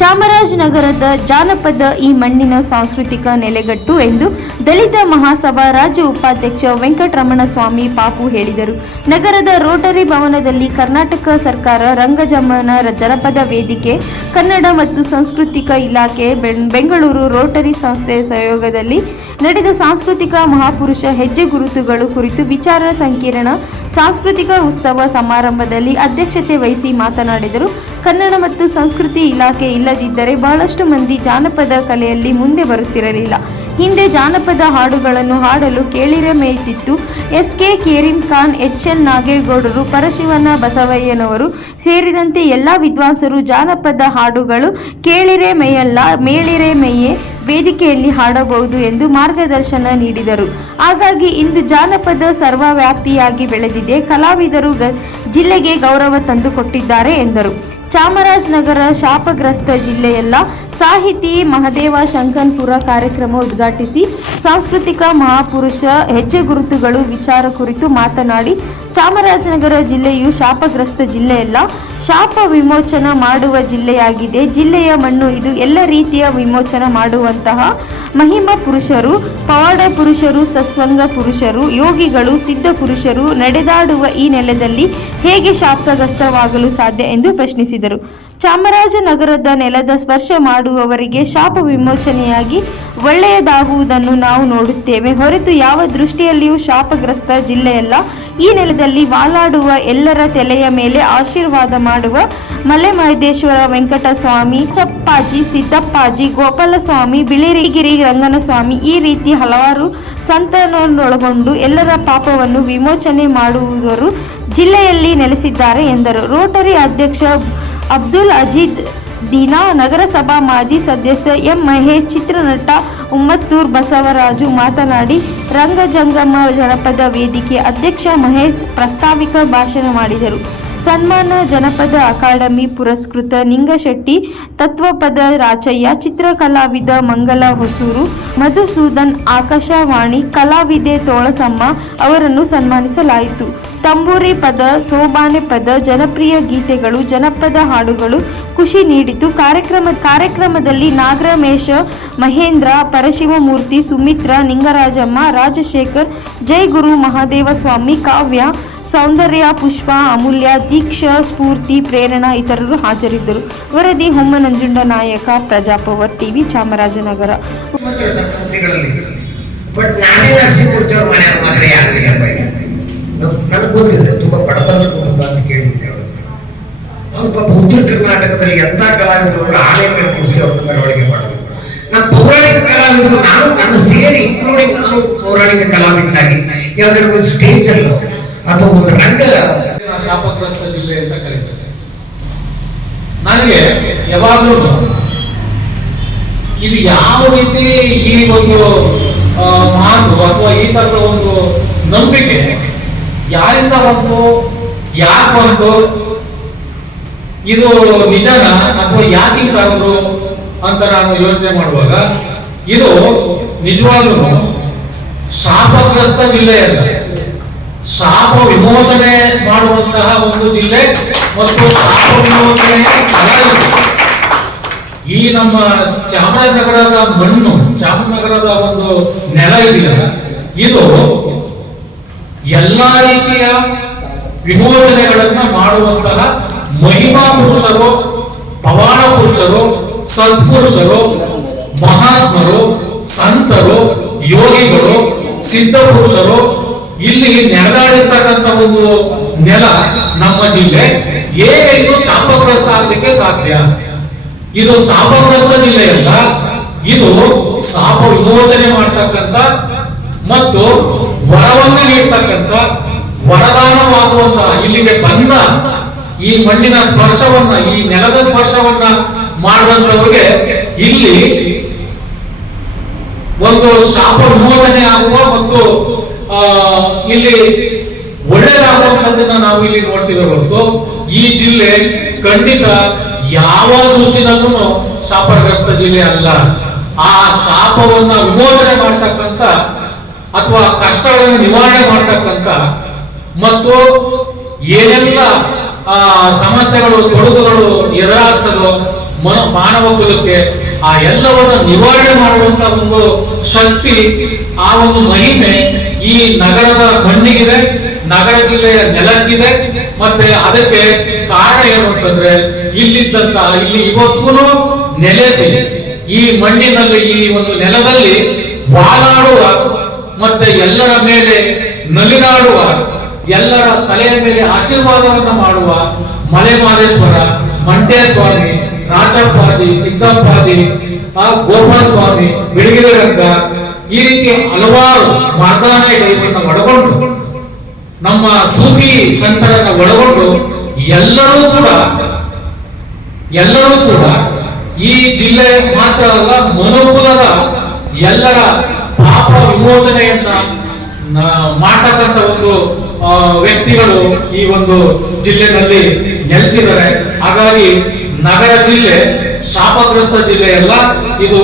ಚಾಮರಾಜನಗರದ ಜಾನಪದ ಈ ಮಣ್ಣಿನ ಸಾಂಸ್ಕೃತಿಕ ನೆಲೆಗಟ್ಟು ಎಂದು ದಲಿತ ಮಹಾಸಭಾ ರಾಜ್ಯ ಉಪಾಧ್ಯಕ್ಷ ವೆಂಕಟರಮಣ ಸ್ವಾಮಿ ಪಾಪು ಹೇಳಿದರು. ನಗರದ ರೋಟರಿ ಭವನದಲ್ಲಿ ಕರ್ನಾಟಕ ಸರ್ಕಾರ ರಂಗಜಮ್ಮನ ಜನಪದ ವೇದಿಕೆ, ಕನ್ನಡ ಮತ್ತು ಸಾಂಸ್ಕೃತಿಕ ಇಲಾಖೆ, ಬೆಂಗಳೂರು ರೋಟರಿ ಸಂಸ್ಥೆಯ ಸಹಯೋಗದಲ್ಲಿ ನಡೆದ ಸಾಂಸ್ಕೃತಿಕ ಮಹಾಪುರುಷ ಹೆಜ್ಜೆ ಗುರುತುಗಳು ಕುರಿತು ವಿಚಾರ ಸಂಕಿರಣ ಸಾಂಸ್ಕೃತಿಕ ಉತ್ಸವ ಸಮಾರಂಭದಲ್ಲಿ ಅಧ್ಯಕ್ಷತೆ ವಹಿಸಿ ಮಾತನಾಡಿದರು. ಕನ್ನಡ ಮತ್ತು ಸಂಸ್ಕೃತಿ ಇಲಾಖೆ ಇಲ್ಲದಿದ್ದರೆ ಬಹಳಷ್ಟು ಮಂದಿ ಜಾನಪದ ಕಲೆಯಲ್ಲಿ ಮುಂದೆ ಬರುತ್ತಿರಲಿಲ್ಲ. ಹಿಂದೆ ಜಾನಪದ ಹಾಡುಗಳನ್ನು ಹಾಡಲು ಕೇಳಿರೆ ಮೇಯ್ತಿತ್ತು. ಎಸ್.ಕೆ. ಕರೀಂ ಖಾನ್, ಎಚ್.ಎಲ್. ನಾಗೇಗೌಡರು, ಪರಶಿವನ ಬಸವಯ್ಯನವರು ಸೇರಿದಂತೆ ಎಲ್ಲ ವಿದ್ವಾಂಸರು ಜಾನಪದ ಹಾಡುಗಳು ಕೇಳಿರೆ ಮೇಯಲ್ಲ, ಮೇಳಿರೆ ಮೇಯೇ ವೇದಿಕೆಯಲ್ಲಿ ಹಾಡಬಹುದು ಎಂದು ಮಾರ್ಗದರ್ಶನ ನೀಡಿದರು. ಹಾಗಾಗಿ ಇಂದು ಜಾನಪದ ಸರ್ವವ್ಯಾಪಿಯಾಗಿ ಬೆಳೆದಿದೆ. ಕಲಾವಿದರು ಜಿಲ್ಲೆಗೆ ಗೌರವ ತಂದುಕೊಟ್ಟಿದ್ದಾರೆ ಎಂದರು. ಚಾಮರಾಜನಗರ ಶಾಪಗ್ರಸ್ತ ಜಿಲ್ಲೆಯಲ್ಲ ಸಾಹಿತಿ ಮಹದೇವ ಶಂಕನ್ಪುರ ಕಾರ್ಯಕ್ರಮ ಉದ್ಘಾಟಿಸಿ ಸಾಂಸ್ಕೃತಿಕ ಮಹಾಪುರುಷ ಹೆಜ್ಜೆ ಗುರುತುಗಳು ವಿಚಾರ ಕುರಿತು ಮಾತನಾಡಿ, ಚಾಮರಾಜನಗರ ಜಿಲ್ಲೆಯು ಶಾಪಗ್ರಸ್ತ ಜಿಲ್ಲೆಯಲ್ಲ, ಶಾಪ ವಿಮೋಚನ ಮಾಡುವ ಜಿಲ್ಲೆಯಾಗಿದೆ. ಜಿಲ್ಲೆಯ ಮಣ್ಣು ಇದು ಎಲ್ಲ ರೀತಿಯ ವಿಮೋಚನ ಮಾಡುವಂತಹ ಮಹಿಮಾ ಪುರುಷರು, ಪವಾಡ ಪುರುಷರು, ಸತ್ಸಂಗ ಪುರುಷರು, ಯೋಗಿಗಳು, ಸಿದ್ಧ ಪುರುಷರು ನಡೆದಾಡುವ ಈ ನೆಲದಲ್ಲಿ ಹೇಗೆ ಶಾಪಗ್ರಸ್ತವಾಗಲು ಸಾಧ್ಯ ಎಂದು ಪ್ರಶ್ನಿಸಿದರು. ಚಾಮರಾಜನಗರದ ನೆಲದ ಸ್ಪರ್ಶ ಮಾಡುವವರಿಗೆ ಶಾಪ ವಿಮೋಚನೆಯಾಗಿ ಒಳ್ಳೆಯದಾಗುವುದನ್ನು ನಾವು ನೋಡುತ್ತೇವೆ ಹೊರತು ಯಾವ ದೃಷ್ಟಿಯಲ್ಲಿಯೂ ಶಾಪಗ್ರಸ್ತ ಜಿಲ್ಲೆಯಲ್ಲ. ಈ ನೆಲದಲ್ಲಿ ವಾಲಾಡುವ ಎಲ್ಲರ ತಲೆಯ ಮೇಲೆ ಆಶೀರ್ವಾದ ಮಾಡುವ ಮಲೆಮಹದೇಶ್ವರ, ವೆಂಕಟಸ್ವಾಮಿ, ಚಪ್ಪಾಜಿ, ಸಿದ್ದಪ್ಪಾಜಿ, ಗೋಪಾಲಸ್ವಾಮಿ, ಬಿಳಿಗಿರಿ ರಂಗನಸ್ವಾಮಿ ಈ ರೀತಿ ಹಲವಾರು ಸಂತನನ್ನೊಳಗೊಂಡು ಎಲ್ಲರ ಪಾಪವನ್ನು ವಿಮೋಚನೆ ಮಾಡುವವರು ಜಿಲ್ಲೆಯಲ್ಲಿ ನೆಲೆಸಿದ್ದಾರೆ ಎಂದರು. ರೋಟರಿ ಅಧ್ಯಕ್ಷ ಅಬ್ದುಲ್ ಅಜೀದ್ ದೀನಾ, ನಗರಸಭಾ ಮಾಜಿ ಸದಸ್ಯ ಎಂ. ಮಹೇಶ್, ಚಿತ್ರನಟ ಉಮ್ಮತ್ತೂರ್ ಬಸವರಾಜು ಮಾತನಾಡಿ, ರಂಗಜಂಗಮ ಜನಪದ ವೇದಿಕೆ ಅಧ್ಯಕ್ಷ ಮಹೇಶ್ ಪ್ರಾಸ್ತಾವಿಕ ಭಾಷಣ ಮಾಡಿದರು. ಸನ್ಮಾನ ಜನಪದ ಅಕಾಡೆಮಿ ಪುರಸ್ಕೃತ ನಿಂಗಶೆಟ್ಟಿ, ತತ್ವಪದ ರಾಚಯ್ಯ, ಚಿತ್ರಕಲಾವಿದ ಮಂಗಲ ಹೊಸೂರು, ಮಧುಸೂದನ್, ಆಕಾಶವಾಣಿ ಕಲಾವಿದೆ ತೋಳಸಮ್ಮ ಅವರನ್ನು ಸನ್ಮಾನಿಸಲಾಯಿತು. ತಂಬೂರಿ ಪದ, ಸೋಬಾನೆ ಪದ, ಜನಪ್ರಿಯ ಗೀತೆಗಳು, ಜನಪದ ಹಾಡುಗಳು ಖುಷಿ ನೀಡಿತು. ಕಾರ್ಯಕ್ರಮದಲ್ಲಿ ನಾಗರಮೇಶ, ಮಹೇಂದ್ರ, ಪರಶಿವಮೂರ್ತಿ, ಸುಮಿತ್ರ, ನಿಂಗರಾಜಮ್ಮ, ರಾಜಶೇಖರ್, ಜಯಗುರು, ಮಹಾದೇವಸ್ವಾಮಿ, ಕಾವ್ಯ, ಸೌಂದರ್ಯ, ಪುಷ್ಪ, ಅಮೂಲ್ಯ, ದೀಕ್ಷಾ, ಸ್ಫೂರ್ತಿ, ಪ್ರೇರಣಾ ಇತರರು ಹಾಜರಿದ್ದರು. ವರದಿ ಹೊಮ್ಮ ನಂಜುಂಡ ನಾಯಕ, ಪ್ರಜಾಪವರ್ ಟಿವಿ, ಚಾಮರಾಜನಗರ. ನನಗೆ ಗೊತ್ತಿದೆ, ತುಂಬಾ ಬಡತನದ ಕುಟುಂಬ ಅಂತ ಕೇಳಿದ್ದೀನಿ. ಅವ್ರು ಪಾಪ ಉತ್ತರ ಕರ್ನಾಟಕದಲ್ಲಿ ಎಂತ ಕಲಾವಿದರು ಅಂದ್ರೆ ಆಲೇಖನ ಕುರಿಸಿ ಅವ್ರನ್ನ ಮೆರವಣಿಗೆ ಮಾಡೋದು. ನಾನು ಪೌರಾಣಿಕ ಕಲಾವಿದರು, ನಾನು ನನ್ನ ಸೇರಿ ಇನ್ಕ್ಲೂಡಿಂಗ್ ನಾನು ಪೌರಾಣಿಕ ಕಲಾವಿದನಾಗಿ ಯಾವ್ದಾದ್ರು ಒಂದು ಸ್ಟೇಜ್ ಅಲ್ಲೋ ಅಥವಾ ಒಂದು ರಂಗ ಶಾಪಗ್ರಸ್ತ ಜಿಲ್ಲೆ ಅಂತ ಕರೀತಾರೆ. ನನಗೆ ಯಾವಾಗಲೂ ಇದು ಯಾವ ರೀತಿ ಈ ಒಂದು ಮಾತು ಅಥವಾ ಈ ತರದ ಒಂದು ನಂಬಿಕೆ ಯಾರಿಂದ ಬಂತು, ಯಾಕೆ ಬಂತು, ಇದು ನಿಜನ ಅಥವಾ ಯಾಕೆ ಕರೆದ್ರು ಅಂತ ನಾನು ಯೋಚನೆ ಮಾಡುವಾಗ ಇದು ನಿಜವಾಗ್ಲೂ ಶಾಪಗ್ರಸ್ತ ಜಿಲ್ಲೆಯಲ್ಲ, ಶಾಪ ವಿಮೋಚನೆ ಮಾಡುವಂತಹ ಒಂದು ಜಿಲ್ಲೆ ಮತ್ತು ಶಾಪ ವಿಮೋಚನೆಯ ಸ್ಥಳ ಇದು. ಈ ನಮ್ಮ ಚಾಮರಾಜನಗರದ ಮಣ್ಣು, ಚಾಮರಾಜನಗರದ ಒಂದು ನೆಲ ಇದೆಯಲ್ಲ, ಇದು ಎಲ್ಲಾ ರೀತಿಯ ವಿಮೋಚನೆಗಳನ್ನ ಮಾಡುವಂತಹ ಮಹಿಮಾ ಪುರುಷರು, ಪವಾಡ ಪುರುಷರು, ಸತ್ಪುರುಷರು, ಮಹಾತ್ಮರು, ಸಂತರು, ಯೋಗಿಗಳು, ಸಿದ್ಧ ಪುರುಷರು ಇಲ್ಲಿ ನೆರೆದಾಡಿರ್ತಕ್ಕಂಥ ಒಂದು ನೆಲ ನಮ್ಮ ಜಿಲ್ಲೆ. ಹೇಗೆ ಇದು ಶಾಪಗ್ರಸ್ತ ಆಗಲಿಕ್ಕೆ ಸಾಧ್ಯ? ಇದು ಶಾಪಗ್ರಸ್ತ ಜಿಲ್ಲೆಯಲ್ಲ, ಇದು ಶಾಪ ವಿಮೋಚನೆ ಮಾಡ್ತಕ್ಕಂಥ ಮತ್ತು ವರವನ್ನ ನೀಡ್ತಕ್ಕಂಥ, ವರದಾನವಾಗುವಂತಹ ಇಲ್ಲಿಗೆ ಬಂದ ಈ ಮಣ್ಣಿನ ಸ್ಪರ್ಶವನ್ನ, ಈ ನೆಲದ ಸ್ಪರ್ಶವನ್ನ ಮಾಡುವಂತವ್ರಿಗೆ ಇಲ್ಲಿ ಒಂದು ಶಾಪ ವಿಮೋಚನೆ ಆಗುವ ಮತ್ತು ಇಲ್ಲಿ ಒಳ್ಳೆಯದಾಗುವಂಥದ್ದನ್ನ ನಾವು ಇಲ್ಲಿ ನೋಡ್ತೀವಿ ಹೊರತು ಈ ಜಿಲ್ಲೆ ಖಂಡಿತ ಯಾವ ದೃಷ್ಟಿನಲ್ಲೂ ಶಾಪಗ್ರಸ್ತ ಜಿಲ್ಲೆ ಅಲ್ಲ. ಆ ಶಾಪವನ್ನ ವಿಮೋಚನೆ ಮಾಡ್ತಕ್ಕಂಥ ಅಥವಾ ಕಷ್ಟಗಳನ್ನು ನಿವಾರಣೆ ಮಾಡ್ತಕ್ಕಂಥ ಮತ್ತು ಏನೆಲ್ಲ ಸಮಸ್ಯೆಗಳು ತೊಡಕುಗಳು ಎದುರಾಗ್ತದೋ ಮಾನವ ಕುಲಕ್ಕೆ ಆ ಎಲ್ಲವನ್ನ ನಿವಾರಣೆ ಮಾಡುವಂತ ಒಂದು ಶಕ್ತಿ, ಆ ಒಂದು ಮಹಿಮೆ ಈ ನಗರದ ಮಣ್ಣಿಗಿದೆ, ನಗರ ಜಿಲ್ಲೆಯ ನೆಲಕ್ಕಿದೆ. ಮತ್ತೆ ಅದಕ್ಕೆ ಕಾರಣ ಏನು ಅಂತಂದ್ರೆ ಇಲ್ಲಿ ಇವತ್ತಿಗೂ ನೆಲೆಸಿ ಈ ಮಣ್ಣಿನಲ್ಲಿ, ಈ ಒಂದು ನೆಲದಲ್ಲಿ ವಾಲಾಡುವ ಮತ್ತೆ ಎಲ್ಲರ ಮೇಲೆ ನಲಿದಾಡುವ, ಎಲ್ಲರ ತಲೆಯ ಮೇಲೆ ಆಶೀರ್ವಾದವನ್ನ ಮಾಡುವ ಮಲೆಮಹದೇಶ್ವರ, ಮಂಟೇಸ್ವಾಮಿ, ರಾಚಪ್ಪಾಜಿ, ಸಿದ್ದಪ್ಪಾಜಿ, ಗೋಪಾಲ ಸ್ವಾಮಿ, ಬಿಳಿಗಿರಿ ರಂಗ, ಈ ರೀತಿ ಹಲವಾರು ಮಾರ್ಗಾನ ದೈವವನ್ನು ಒಳಗೊಂಡು ನಮ್ಮ ಸೂಫಿ ಸಂತರನ್ನ ಒಳಗೊಂಡು ಎಲ್ಲರೂ ಕೂಡ ಈ ಜಿಲ್ಲೆ ಮಾತ್ರ ಅಲ್ಲ, ಮನುಕುಲದ ಎಲ್ಲರ ಪಾಪ ವಿಮೋಚನೆಯನ್ನ ಮಾಡತಕ್ಕಂತ ಒಂದು ವ್ಯಕ್ತಿಗಳು ಈ ಒಂದು ಜಿಲ್ಲೆನಲ್ಲಿ ನೆಲೆಸಿದ್ದಾರೆ. ಹಾಗಾಗಿ ನಗರ ಜಿಲ್ಲೆ ಶಾಪಗ್ರಸ್ತ ಜಿಲ್ಲೆ ಅಲ್ಲ, ಇದು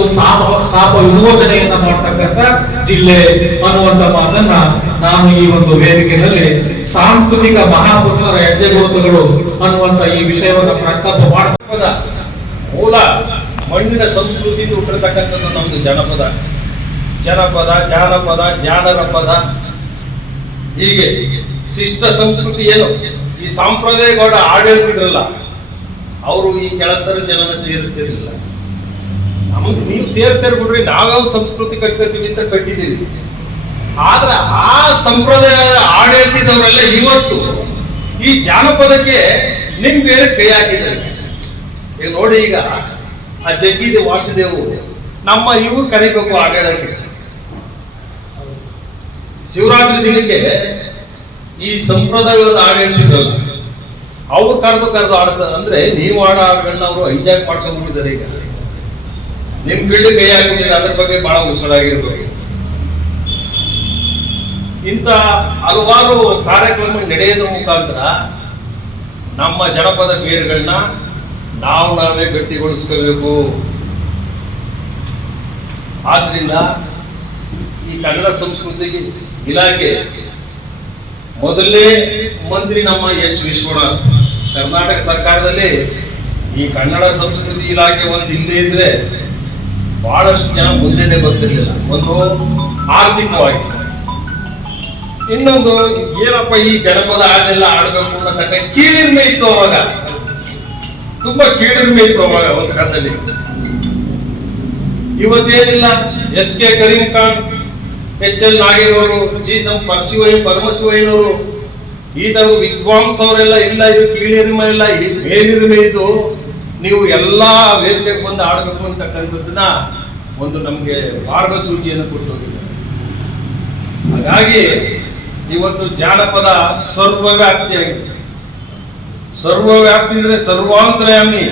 ಶಾಪ ವಿಮೋಚನೆಯನ್ನ ಮಾಡ್ತಕ್ಕಂಥ ಜಿಲ್ಲೆ ಅನ್ನುವಂತ ಮಾತನ್ನ ನಾನು ಈ ಒಂದು ವೇದಿಕೆಯಲ್ಲಿ ಸಾಂಸ್ಕೃತಿಕ ಮಹಾಪುರುಷರ ಹೆಜ್ಜೆ ಗುರುತುಗಳು ಅನ್ನುವಂತ ಈ ವಿಷಯವನ್ನ ಪ್ರಸ್ತಾಪ ಮಾಡ್ತಕ್ಕಂಥ ಮೂಲ ಮಣ್ಣಿನ ಸಂಸ್ಕೃತಿ ಹುಟ್ಟಿರ್ತಕ್ಕಂಥದ್ದು ನಮ್ದು ಜಾನಪದ, ಜಾನರ ಪದ, ಹೀಗೆ ಶಿಷ್ಟ ಸಂಸ್ಕೃತಿ. ಏನು ಈ ಸಂಪ್ರದಾಯಗೌಡ ಆಡಳಿತಿದ್ರಲ್ಲ, ಅವರು ಈ ಕೆಲಸದ ಜನನ ಸೇರಿಸ್ತಿರ್ಲಿಲ್ಲ. ನಮಗೆ ನೀವು ಸೇರಿಸ್ತಾರೆ ಬಿಡ್ರಿ, ನಾವೊಂದು ಸಂಸ್ಕೃತಿ ಕಟ್ಕೊತೀವಿ ಅಂತ ಕಟ್ಟಿದ್ದೀವಿ. ಆದ್ರೆ ಆ ಸಂಪ್ರದಾಯ ಆಡಳಿತದವರೆಲ್ಲ ಇವತ್ತು ಈ ಜಾನಪದಕ್ಕೆ ನಿಮ್ ಬೇರೆ ಕೈ ಹಾಕಿದ್ದಾರೆ. ಈಗ ನೋಡಿ, ಈಗ ಆ ಜಗ್ಗಿದ ವಾಸುದೇವು ನಮ್ಮ ಇವ್ರು ಕರಿಬೇಕು ಆಡಳಕ್ಕೆ, ಶಿವರಾತ್ರಿ ದಿನಕ್ಕೆ ಈ ಸಂಪ್ರದಾಯದ ಆಡಳಿತದಲ್ಲ ಅವ್ರು ಕರೆದು ಆಡಿಸ್ತಾರೆ. ಅಂದ್ರೆ ನೀವು ಆಡೋ ಹಾಡುಗಳನ್ನ ಅವರು ಹೈಜಾಕ್ ಮಾಡ್ಕೊಂಡ್ಬಿಟ್ಟಿದ್ದಾರೆ. ಈಗ ನಿಮ್ ಫೀಲ್ಡ್ ಕೈ ಹಾಕ್ಬಿಟ್ಟಿದ್ದಾರೆ, ಅದ್ರ ಬಗ್ಗೆ ಬಹಳ ಹುಷಾರಾಗಿರ್ಬೇಕು. ಇಂಥ ಹಲವಾರು ಕಾರ್ಯಕ್ರಮ ನಡೆಯೋದ್ರ ಮುಖಾಂತರ ನಮ್ಮ ಜನಪದ ಬೇರುಗಳನ್ನ ನಾವೇ ಗಟ್ಟಿಗೊಳಿಸ್ಕೋಬೇಕು. ಆದ್ರಿಂದ ಈ ಕನ್ನಡ ಸಂಸ್ಕೃತಿಗೆ ಇಲಾಖೆ ಮೊದಲನೇ ಮಂತ್ರಿ ನಮ್ಮ ಎಚ್ ವಿಶ್ವನಾಥ್. ಕರ್ನಾಟಕ ಸರ್ಕಾರದಲ್ಲಿ ಈ ಕನ್ನಡ ಸಂಸ್ಕೃತಿ ಇಲಾಖೆ ಒಂದು ಇಲ್ಲದೆ ಇದ್ರೆ ಬಹಳಷ್ಟು ಜನ ಮುಂದೆನೆ ಬರ್ತಿರ್ಲಿಲ್ಲ. ಒಂದು ಆರ್ಥಿಕವಾಗಿ, ಇನ್ನೊಂದು ಏನಪ್ಪ ಈ ಜನಪದ ಹಾಡೆಲ್ಲ ಆಡ್ಬೇಕು ಅನ್ನತಕ್ಕ ಕೀಳಿರ್ಮೆ ಇತ್ತು ಅವಾಗ, ತುಂಬಾ ಕೀಳಿರ್ಮೆ ಇತ್ತು ಅವಾಗ ಒಂದು ಕಾಲದಲ್ಲಿ. ಇವತ್ತೇನಿಲ್ಲ, S K Karim Khan, H L ನಾಗೇಗೌಡರು, ಜಿ ಪರಮಶಿವಯ್ಯನವರು, ಈ ತರ ವಿದ್ವಾಂಸ ಅವರೆಲ್ಲ ಇಲ್ಲ. ಇದು ಕೀಳಿರಿಮೆ ಇಲ್ಲ, ಈ ಮೇಲಿರಿಮೆ. ಇದು ನೀವು ಎಲ್ಲಾ ವೇದಿಕೆಗೆ ಬಂದು ಆಡ್ಬೇಕು ಅಂತಕ್ಕಂಥದ್ದನ್ನ ಒಂದು ನಮ್ಗೆ ಮಾರ್ಗಸೂಚಿಯನ್ನು ಕೊಟ್ಟು ಹೋಗಿದ್ದಾರೆ. ಹಾಗಾಗಿ ಇವತ್ತು ಜಾನಪದ ಸರ್ವವ್ಯಾಪ್ತಿಯಾಗಿದೆ. ಸರ್ವವ್ಯಾಪ್ತಿ ಅಂದ್ರೆ ಸರ್ವಾಂತರ್ಯಾಮಿ.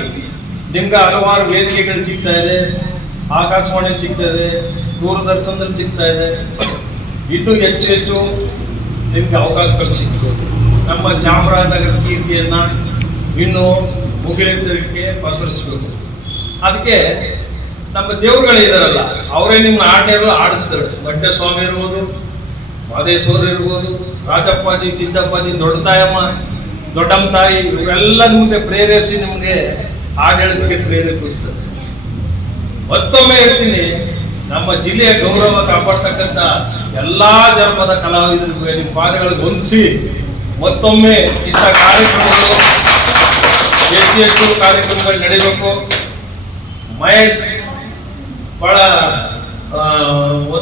ನಿಮ್ಗೆ ಹಲವಾರು ವೇದಿಕೆಗಳು ಸಿಗ್ತಾ ಇದೆ, ಆಕಾಶವಾಣಿಯಲ್ಲಿ ಸಿಗ್ತಾ ಇದೆ, ದೂರದರ್ಶನದಲ್ಲಿ ಸಿಗ್ತಾ ಇದೆ. ಇನ್ನೂ ಹೆಚ್ಚು ನಿಮ್ಗೆ ಅವಕಾಶಗಳು ಸಿಗ್ತದೆ. ನಮ್ಮ ಚಾಮರಾಜನಗರ ಕೀರ್ತಿಯನ್ನ ಇನ್ನು ಮುಗಿಲೆತ್ತರಕ್ಕೆ ಪಸರಿಸ್ಬೇಕು. ಅದಕ್ಕೆ ನಮ್ಮ ದೇವರುಗಳಿದಾರಲ್ಲ, ಅವರೇ ನಿಮ್ಮ ಆಡ್ಯರು ಆಡಿಸ್ತಾರೆ. ಮಂಟೇಸ್ವಾಮಿ ಇರ್ಬೋದು, ಮಾದೇಶ್ವರ ಇರ್ಬೋದು, ರಾಜಪ್ಪಾಜಿ, ಸಿದ್ದಪ್ಪಾಜಿ, ದೊಡ್ಡಮ್ಮ ತಾಯಿ, ಇವರೆಲ್ಲ ನಿಮ್ಗೆ ಪ್ರೇರೇಪಿಸಿ ನಿಮ್ಗೆ ಆಡಳಿತಕ್ಕೆ ಪ್ರೇರೇಪಿಸ್ತದೆ. ಮತ್ತೊಮ್ಮೆ ಹೇಳ್ತೀನಿ, ನಮ್ಮ ಜಿಲ್ಲೆಯ ಗೌರವ ಕಾಪಾಡ್ತಕ್ಕಂಥ ಎಲ್ಲಾ ಜನಪದ ಕಲಾವಿದರಿಗೂ ನಿಮ್ಮ ಪಾದಗಳಿಗೆ ಹೊಂದಿಸಿ ಮತ್ತೊಮ್ಮೆ ಇಂಥ ಕಾರ್ಯಕ್ರಮಗಳು ಹೆಚ್ಚು ಕಾರ್ಯಕ್ರಮಗಳು ನಡೀಬೇಕು. ಮಹೇಶ್ ಬಹಳ